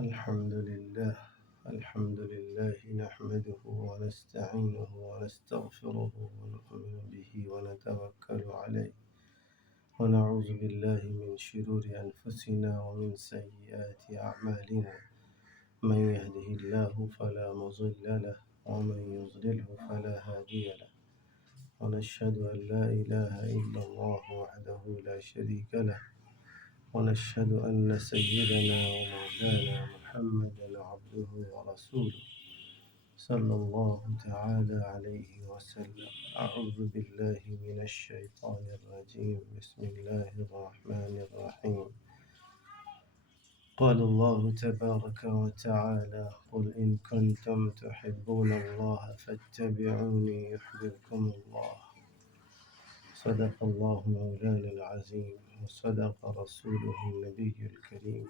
الحمد لله الحمد لله نحمده ونستعينه ونستغفره ونؤمن به ونتوكل عليه ونعوذ بالله من شرور أنفسنا ومن سيئات أعمالنا. من يهده الله فلا مضل له ومن يضلله فلا هادي له، ونشهد أن لا إله إلا الله وحده لا شريك له، ونشهد أن سيدنا ومولانا محمدا عبده ورسوله صلى الله تعالى عليه وسلم. أعوذ بالله من الشيطان الرجيم. بسم الله الرحمن الرحيم. قال الله تبارك وتعالى: قل إن كنتم تحبون الله فاتبعوني يحببكم الله. صدق الله مولانا العظيم وصدق رسوله النبي الكريم.